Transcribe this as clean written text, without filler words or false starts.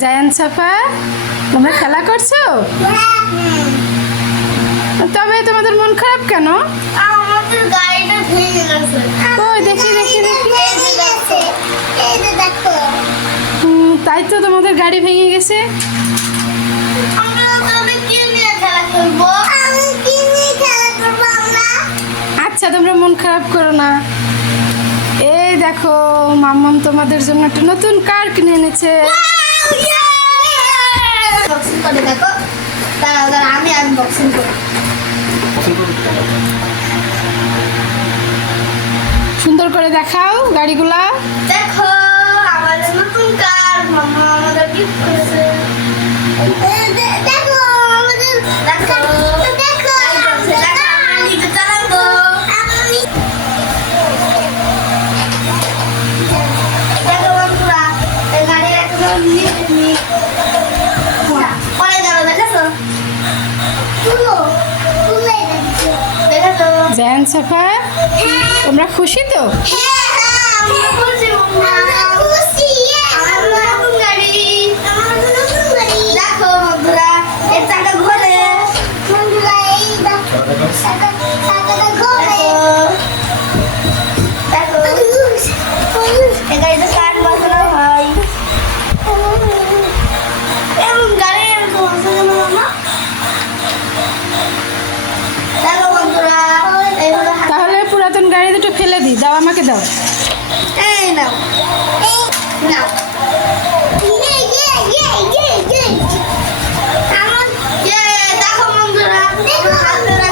জায়ান সাফা, তোমরা খেলা করছো? তবে তোমাদের মন খারাপ কেন? আমাদের গাড়িটা ভেঙে গেছে। ওই দেখি দেখি দেখি। এই যে দেখো, এই যে দেখো। তাই তো, তোমাদের গাড়ি ভেঙে গেছে। আমরা তবে কি নিয়ে খেলা করবো? আমি কি নিয়ে খেলা করবো আমরা? আচ্ছা, তোমরা মন খারাপ করো না। এই দেখো, মাম্মাম তোমাদের জন্য একটা নতুন কার কিনে এনেছে। আনবক্সিং করে দেখো। দাঁড়াও দাঁড়াও, আমি আনবক্সিং করি। সুন্দর করে দেখাও গাড়িগুলা। দেখো আমাদের নতুন কার মামা আমাদের গিফট করেছে। দেখো আমাদের দেখো দেখো আমি নিজে চালাবো। দেখো বন্ধুরা, এই গাড়ি একদম নিয়ে পরে যাবে, দেখেছো? তুলো তুলে দেখেছো? জায়ান সাফা, তোমরা খুশি তো? আমরা খুশি বন্ধুরা, খুশি আমরা নতুন গাড়ি, আমাদের নতুন গাড়ি। দেখো বন্ধুরা, এর চাকা ঘোরে। বন্ধুরা এই দেখো, চাকাটা ঘোরে। দেখো এই গাড়িতে কাঠ বসানো হয়। এমন গাড়ি এরকম বসানো না। দেখো বন্ধুরা, এই হলো তাহলে পুরাতন গাড়ি দুটো ফেলে দিই, দাও আমাকে দাও। এই নাও, এই নাও। আমার দেখো বন্ধুরা, হাতের